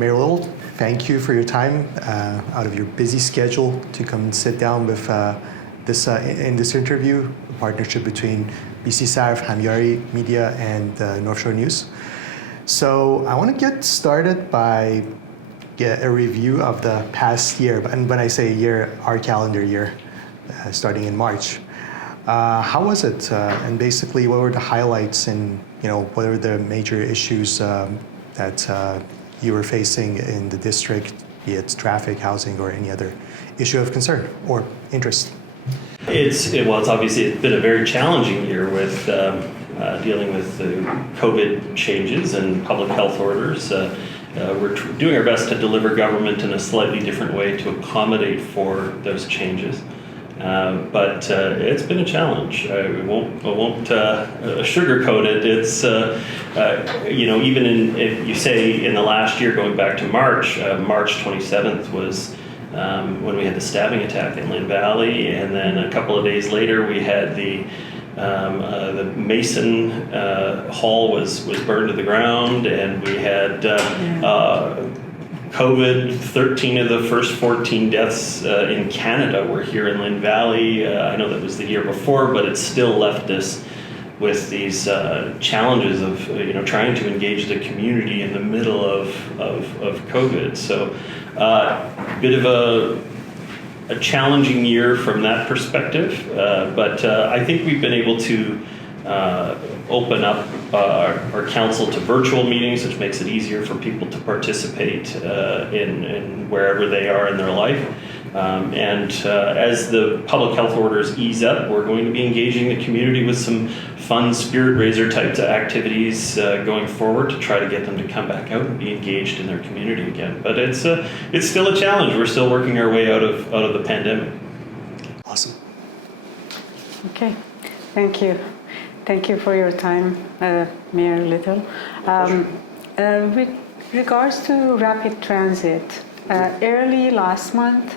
Mayor Little, thank you for your time out of your busy schedule to come and sit down with in this interview, a partnership between BC SARF, Hamiari Media, and North Shore News. So I want to get started by a review of the past year, and when I say year, our calendar year, starting in March. How was it? And basically, what were the highlights, and what were the major issues that you were facing in the district, be it traffic, housing, or any other issue of concern or interest? It's obviously been a very challenging year with dealing with the COVID changes and public health orders. We're doing our best to deliver government in a slightly different way to accommodate for those changes. But it's been a challenge. I won't sugarcoat it. It's even if you say in the last year, going back to March 27th was when we had the stabbing attack in Lynn Valley, and then a couple of days later we had the Mason Hall was burned to the ground, and we had COVID. 13 of the first 14 deaths in Canada were here in Lynn Valley. I know that was the year before, but it still left us with these challenges of trying to engage the community in the middle of COVID. So bit of a challenging year from that perspective, but I think we've been able to open up our council to virtual meetings, which makes it easier for people to participate in wherever they are in their life. And as the public health orders ease up, we're going to be engaging the community with some fun spirit raiser types of activities going forward to try to get them to come back out and be engaged in their community again. But it's still a challenge. We're still working our way out of the pandemic. Awesome. Okay, thank you. Thank you for your time, Mayor Little. With regards to rapid transit, early last month,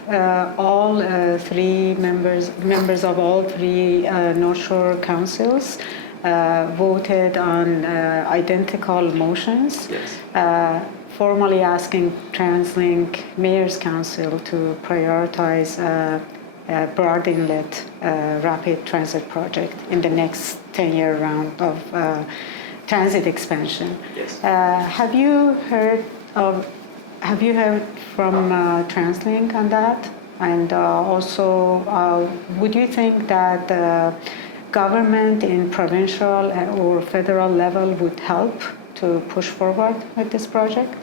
all three members of all three North Shore councils voted on identical motions, yes. Formally asking TransLink Mayor's Council to prioritize Broad Inlet rapid transit project in the next 10-year round of transit expansion. Yes. Have you heard from TransLink on that? And also, would you think that the government in provincial or federal level would help to push forward with this project?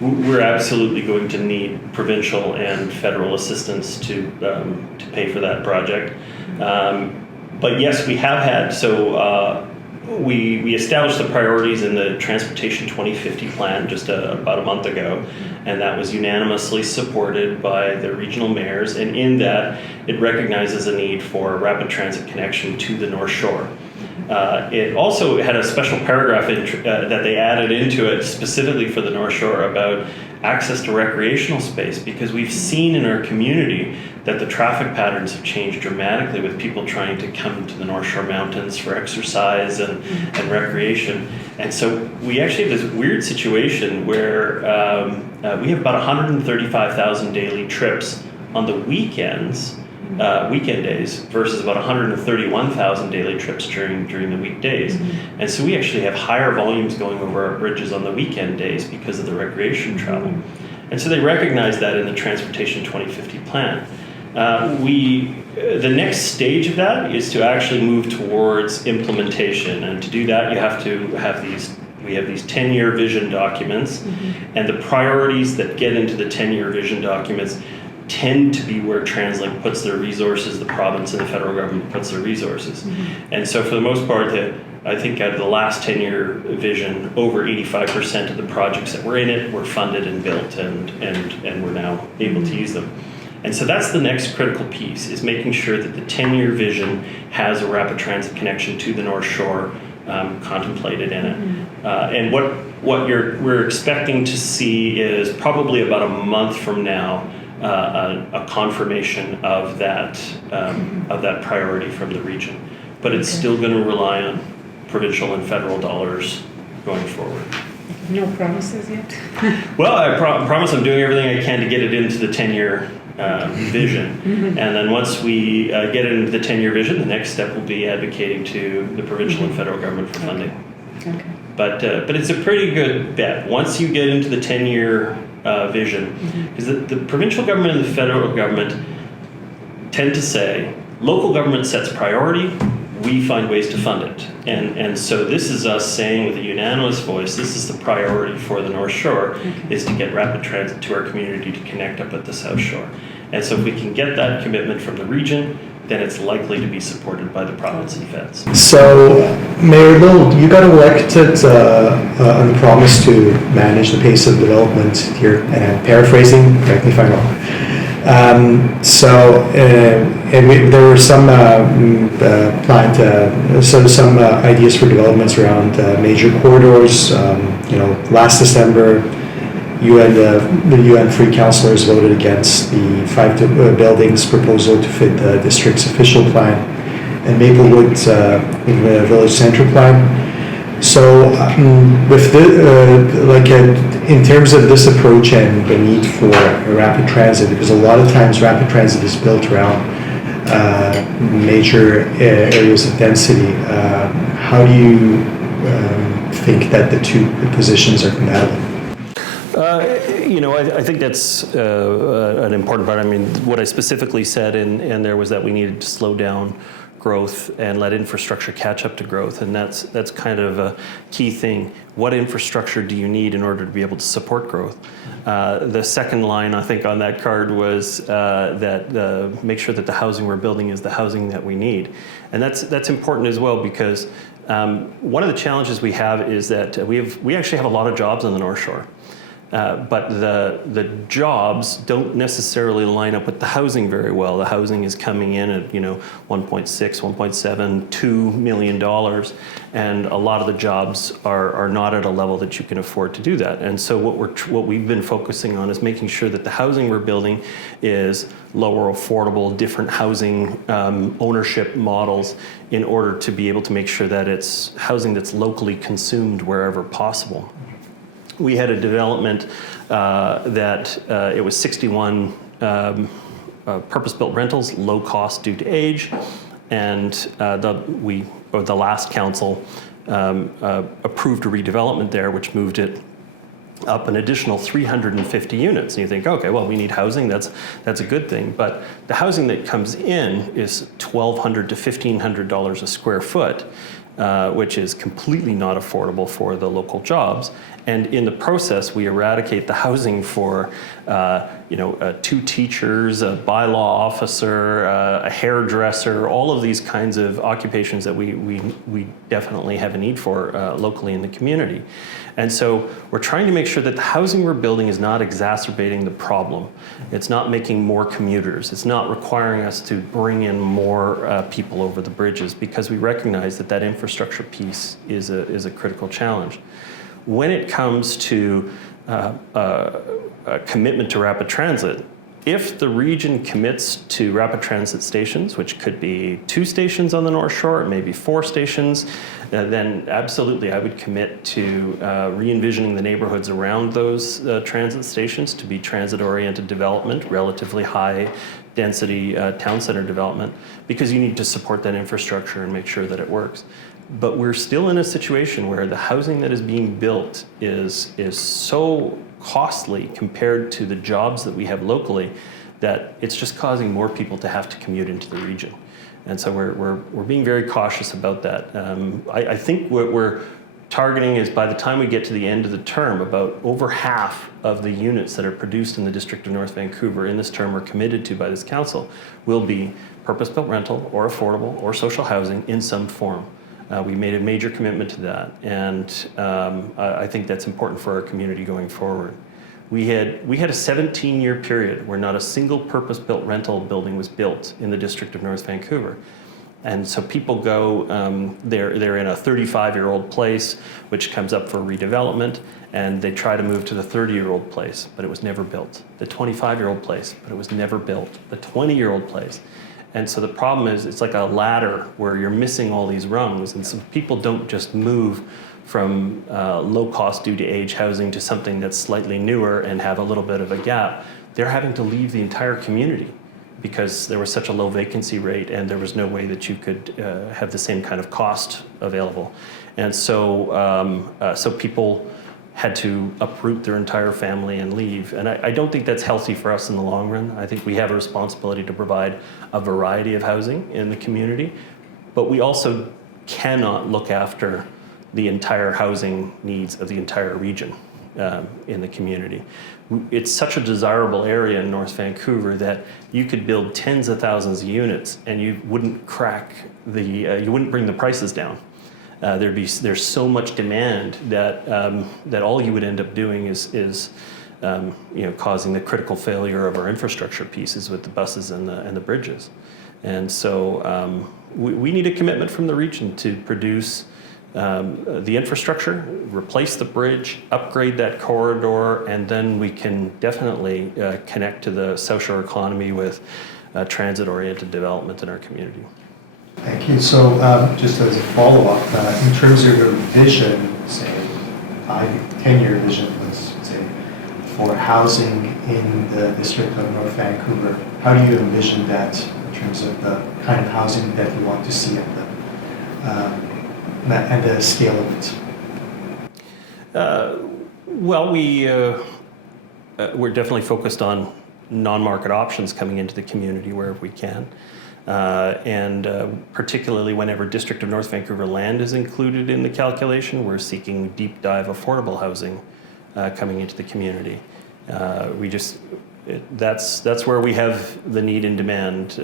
We're absolutely going to need provincial and federal assistance to pay for that project. But yes, we have had, we established the priorities in the Transportation 2050 plan just about a month ago, and that was unanimously supported by the regional mayors, and in that it recognizes a need for a rapid transit connection to the North Shore. It also had a special paragraph that they added into it specifically for the North Shore about access to recreational space, because we've seen in our community that the traffic patterns have changed dramatically with people trying to come to the North Shore Mountains for exercise and recreation. And so we actually have this weird situation where we have about 135,000 daily trips on the weekends, weekend days, versus about 131,000 daily trips during the weekdays. Mm-hmm. And so we actually have higher volumes going over our bridges on the weekend days because of the recreation travel. And so they recognize that in the Transportation 2050 plan. The next stage of that is to actually move towards implementation. And to do that, you have to have we have these 10-year vision documents, mm-hmm. and the priorities that get into the 10-year vision documents tend to be where TransLink puts their resources, the province and the federal government puts their resources. Mm-hmm. And so for the most part, I think out of the last 10-year vision, over 85% of the projects that were in it were funded and built, and we're now able to use them. And so that's the next critical piece, is making sure that the 10-year vision has a rapid transit connection to the North Shore contemplated in it. Mm-hmm. And what we're expecting to see is probably about a month from now, a confirmation of that priority from the region. But it's still going to rely on provincial and federal dollars going forward. No promises yet? Well, I promise I'm doing everything I can to get it into the 10-year vision. And then once we get it into the 10-year vision, the next step will be advocating to the provincial and federal government for funding. Okay. But it's a pretty good bet. Once you get into the 10-year vision, is that the provincial government and the federal government tend to say, local government sets priority, we find ways to fund it. And so this is us saying with a unanimous voice, this is the priority for the North Shore, is to get rapid transit to our community to connect up at the South Shore. And so if we can get that commitment from the region, then it's likely to be supported by the province and feds. So, Mayor Lill, you got elected on the promise to manage the pace of development here, and I'm paraphrasing, correct me if I'm wrong. There were some some ideas for developments around major corridors. Last December, the UN Free Councillors voted against the 5 buildings proposal to fit the district's official plan and Maplewood Village Centre plan. So, with in terms of this approach and the need for rapid transit, because a lot of times rapid transit is built around major areas of density, how do you think that the two positions are compatible? I think that's an important part. I mean, what I specifically said in there was that we needed to slow down growth and let infrastructure catch up to growth, and that's kind of a key thing. What infrastructure do you need in order to be able to support growth? The second line, I think, on that card was that make sure that the housing we're building is the housing that we need, and that's important as well, because one of the challenges we have is that we actually have a lot of jobs on the North Shore. But the jobs don't necessarily line up with the housing very well. The housing is coming in at $1.6, $1.7, $2 million, and a lot of the jobs are not at a level that you can afford to do that. And so what we've been focusing on is making sure that the housing we're building is lower affordable, different housing ownership models, in order to be able to make sure that it's housing that's locally consumed wherever possible. We had a development that it was 61 purpose-built rentals, low cost due to age, and the last council approved a redevelopment there, which moved it up an additional 350 units. And you think, okay, well, we need housing, that's a good thing. But the housing that comes in is $1,200 to $1,500 a square foot, which is completely not affordable for the local jobs. And in the process, we eradicate the housing for 2 teachers, a bylaw officer, a hairdresser, all of these kinds of occupations that we definitely have a need for locally in the community. And so we're trying to make sure that the housing we're building is not exacerbating the problem. It's not making more commuters. It's not requiring us to bring in more people over the bridges, because we recognize that infrastructure piece is a critical challenge. When it comes to a commitment to rapid transit, if the region commits to rapid transit stations, which could be 2 stations on the North Shore, maybe 4 stations, then absolutely I would commit to re-envisioning the neighborhoods around those transit stations to be transit-oriented development, relatively high density town center development, because you need to support that infrastructure and make sure that it works. But we're still in a situation where the housing that is being built is so costly compared to the jobs that we have locally, that it's just causing more people to have to commute into the region. And so we're being very cautious about that. I think what we're targeting is, by the time we get to the end of the term, about over half of the units that are produced in the District of North Vancouver in this term are committed to by this council will be purpose-built rental or affordable or social housing in some form. We made a major commitment to that, and I think that's important for our community going forward. We had a 17-year period where not a single purpose-built rental building was built in the District of North Vancouver. And so people go, they're in a 35-year-old place, which comes up for redevelopment, and they try to move to the 30-year-old place, but it was never built. The 25-year-old place, but it was never built. The 20-year-old place. And so the problem is, it's like a ladder where you're missing all these rungs, and so people don't just move from low cost due to age housing to something that's slightly newer and have a little bit of a gap, they're having to leave the entire community because there was such a low vacancy rate and there was no way that you could have the same kind of cost available. And so people had to uproot their entire family and leave. And I don't think that's healthy for us in the long run. I think we have a responsibility to provide a variety of housing in the community, but we also cannot look after the entire housing needs of the entire region in the community. It's such a desirable area in North Vancouver that you could build tens of thousands of units and you wouldn't you wouldn't bring the prices down. There's so much demand that all you would end up doing is causing the critical failure of our infrastructure pieces with the buses and the bridges. And so we need a commitment from the region to produce the infrastructure, replace the bridge, upgrade that corridor, and then we can definitely connect to the South Shore economy with transit-oriented development in our community. Thank you. So just as a follow-up, in terms of your vision, say 5-10-year vision, let's say, for housing in the district of North Vancouver, how do you envision that in terms of the kind of housing that you want to see and the scale of it? Well, we're definitely focused on non-market options coming into the community wherever we can. And particularly whenever District of North Vancouver land is included in the calculation, we're seeking deep dive affordable housing coming into the community. That's where we have the need and demand.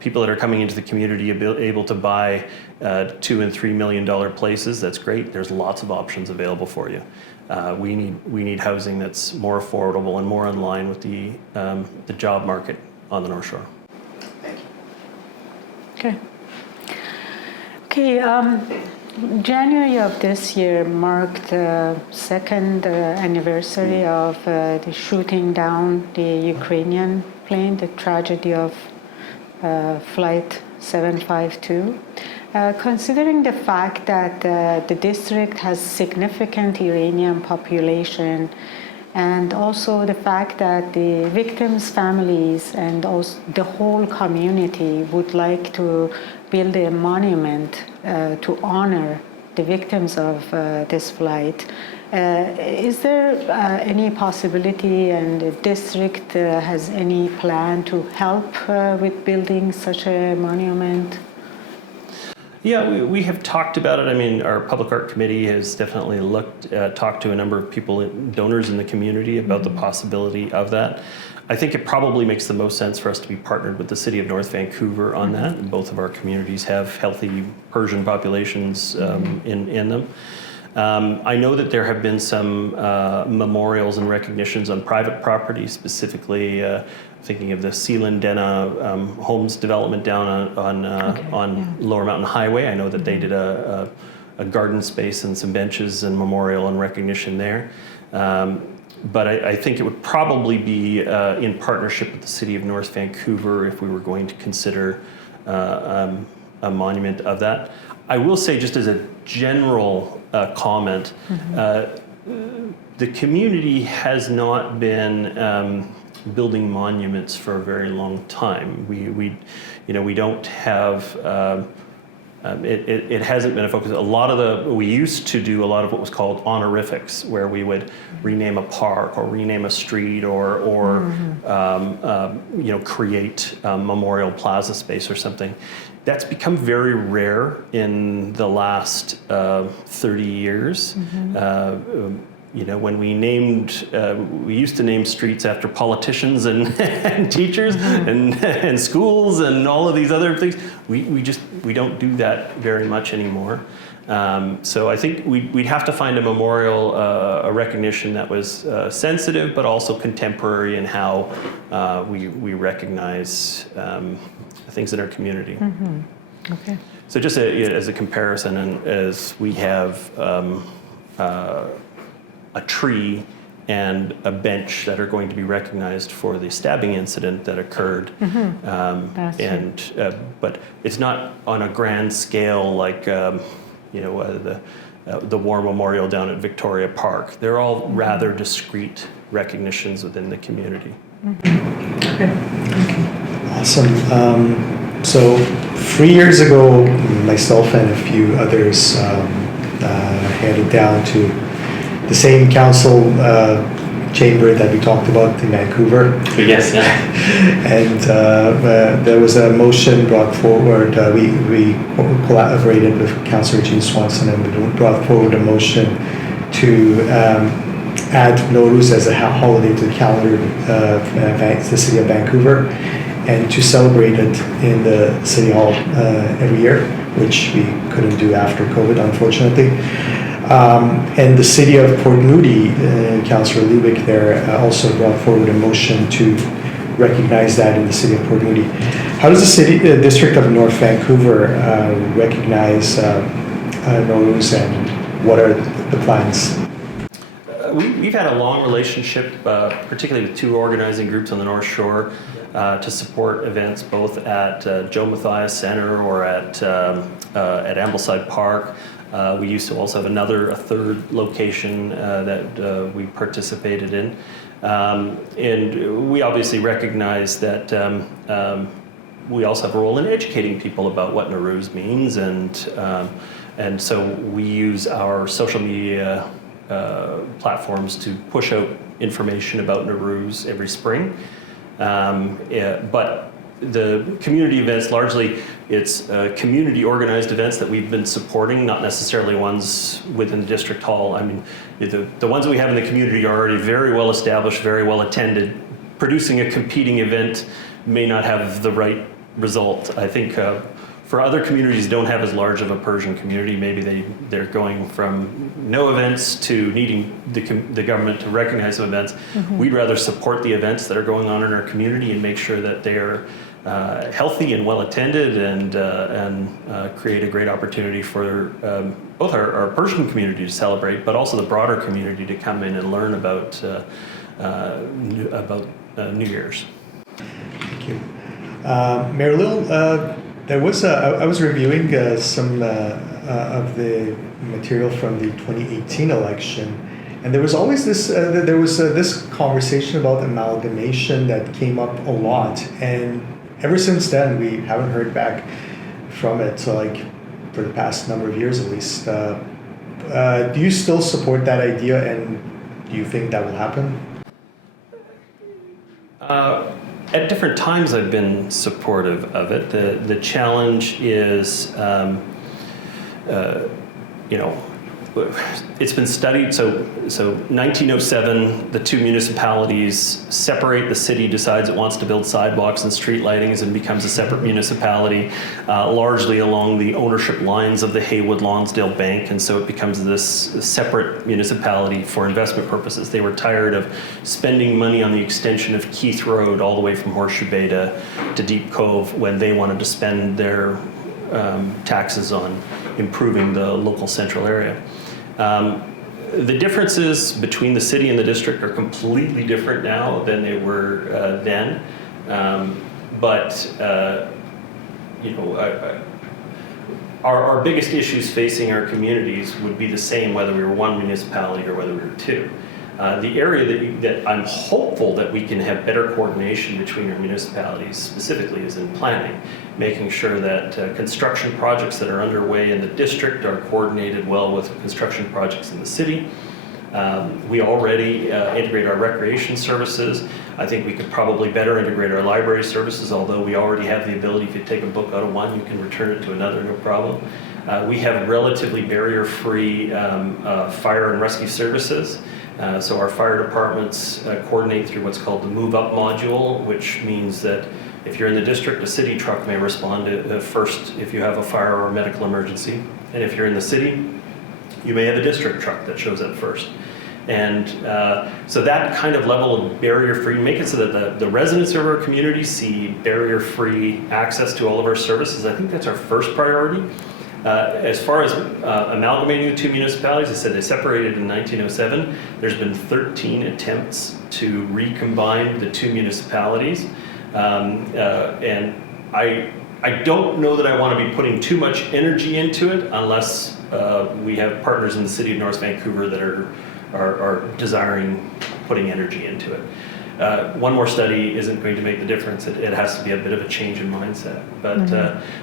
People that are coming into the community able to buy $2 and $3 million places. That's great. There's lots of options available for you. We need housing that's more affordable and more in line with the job market on the North Shore. Okay. January of this year marked the second anniversary of the shooting down the Ukrainian plane, the tragedy of Flight 752. Considering the fact that the district has significant Iranian population, and also the fact that the victims' families and also the whole community would like to build a monument to honor the victims of this flight. Is there any possibility, and the district has any plan to help with building such a monument? Yeah, we have talked about it. I mean, our public art committee has definitely talked to a number of people, donors in the community, about the possibility of that. I think it probably makes the most sense for us to be partnered with the city of North Vancouver on that. Both of our communities have healthy Persian populations in them. I know that there have been some memorials and recognitions on private property, specifically thinking of the Sealand Denna homes development down on Lower Mountain Highway. I know that they did a garden space and some benches and memorial and recognition there. But I think it would probably be in partnership with the city of North Vancouver if we were going to consider a monument of that. I will say, just as a general comment, the community has not been building monuments for a very long time. We don't have. It hasn't been a focus. We used to do a lot of what was called honorifics, where we would rename a park or rename a street or create a memorial plaza space or something. That's become very rare in the last 30 years. When we used to name streets after politicians and teachers and schools and all of these other things. We don't do that very much anymore. So I think we'd have to find a memorial, a recognition that was sensitive but also contemporary in how we recognize things in our community. Okay. So just as a comparison, and as we have a tree and a bench that are going to be recognized for the stabbing incident that occurred. But it's not on a grand scale like the War Memorial down at Victoria Park. They're all rather discrete recognitions within the community. Okay. Awesome. So 3 years ago, myself and a few others headed down to the same council chamber that we talked about in Vancouver. Yes, yeah. And there was a motion brought forward. We collaborated with Councillor Jean Swanson and we brought forward a motion to add Nowruz as a holiday to the calendar of the city of Vancouver and to celebrate it in the City Hall every year, which we couldn't do after COVID, unfortunately. And the city of Port Moody, Councillor Lubick there also brought forward a motion to recognize that in the city of Port Moody. How does the district of North Vancouver recognize Nowruz and what are the plans? We've had a long relationship, particularly with two organizing groups on the North Shore, to support events both at Joe Mathias Center or at Ambleside Park. We used to also have a third location that we participated in. And we obviously recognize that we also have a role in educating people about what Nowruz means, and so we use our social media platforms to push out information about Nowruz every spring. But the community events, largely it's community organized events that we've been supporting, not necessarily ones within the district hall. I mean, the ones that we have in the community are already very well established, very well attended. Producing a competing event may not have the right result. I think for other communities don't have as large of a Persian community, maybe they're going from no events to needing the government to recognize some events. Mm-hmm. We'd rather support the events that are going on in our community and make sure that they're healthy and well attended and create a great opportunity for both our Persian community to celebrate, but also the broader community to come in and learn about New Year's. Thank you. Mayor Lil, I was reviewing some of the material from the 2018 election, and there was always this conversation about amalgamation that came up a lot, and ever since then we haven't heard back from it. So, like for the past number of years at least, do you still support that idea, and do you think that will happen? At different times, I've been supportive of it. The challenge is, it's been studied. So 1907, the two municipalities separate. The city decides it wants to build sidewalks and street lightings and becomes a separate municipality, largely along the ownership lines of the Haywood-Lonsdale Bank, and so it becomes this separate municipality for investment purposes. They were tired of spending money on the extension of Keith Road all the way from Horseshoe Bay to Deep Cove when they wanted to spend their taxes on improving the local central area. The differences between the city and the district are completely different now than they were then. Our biggest issues facing our communities would be the same whether we were one municipality or whether we were two. The area that I'm hopeful that we can have better coordination between our municipalities specifically is in planning, making sure that construction projects that are underway in the district are coordinated well with construction projects in the city. We already integrate our recreation services. I think we could probably better integrate our library services, although we already have the ability, if you take a book out of one, you can return it to another, no problem. We have relatively barrier-free fire and rescue services. So our fire departments coordinate through what's called the Move Up module, which means that if you're in the district, a city truck may respond first if you have a fire or a medical emergency. And if you're in the city, you may have a district truck that shows up first. And so that kind of level of barrier-free, make it so that the residents of our community see barrier-free access to all of our services. I think that's our first priority. As far as amalgamating the two municipalities, I said they separated in 1907. There's been 13 attempts to recombine the two municipalities. And I don't know that I want to be putting too much energy into it unless we have partners in the city of North Vancouver that are desiring putting energy into it. One more study isn't going to make the difference. It has to be a bit of a change in mindset. But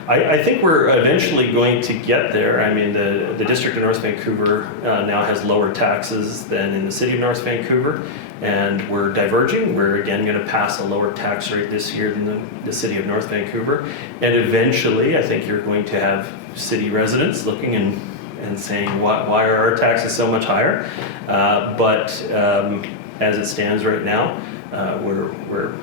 I think we're eventually going to get there. I mean, the District of North Vancouver now has lower taxes than in the City of North Vancouver, and we're diverging. We're again going to pass a lower tax rate this year than the City of North Vancouver. And eventually, I think you're going to have city residents looking and saying, why are our taxes so much higher? But as it stands right now, we're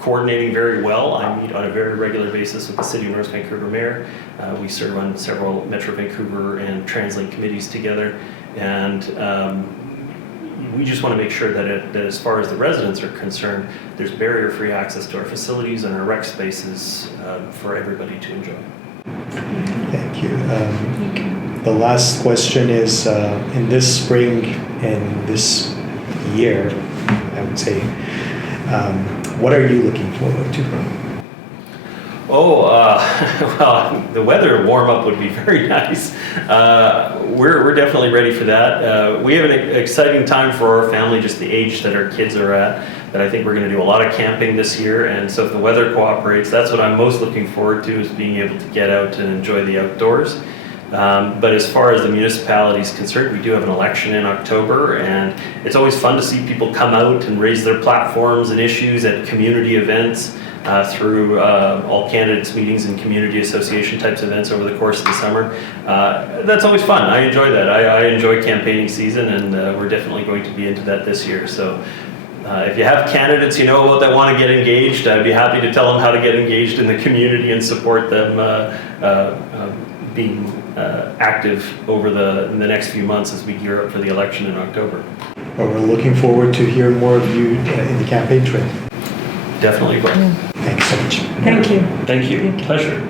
coordinating very well. I meet on a very regular basis with the City of North Vancouver Mayor. We serve on several Metro Vancouver and TransLink committees together, and we just want to make sure that as far as the residents are concerned, there's barrier-free access to our facilities and our rec spaces for everybody to enjoy. Thank you. The last question is, in this spring and this year, I would say, what are you looking forward to? Well, the weather warm up would be very nice. We're definitely ready for that. We have an exciting time for our family, just the age that our kids are at, that I think we're going to do a lot of camping this year. And so if the weather cooperates, that's what I'm most looking forward to, is being able to get out and enjoy the outdoors. But as far as the municipality is concerned, we do have an election in October, and it's always fun to see people come out and raise their platforms and issues at community events through all candidates meetings and community association types events over the course of the summer. That's always fun. I enjoy that. I enjoy campaigning season, and we're definitely going to be into that this year. So if you have candidates you know that want to get engaged, I'd be happy to tell them how to get engaged in the community and support them being active over the next few months as we gear up for the election in October. Well, we're looking forward to hear more of you in the campaign trail. Definitely will. Thanks so much. Thank you. Thank you. Pleasure.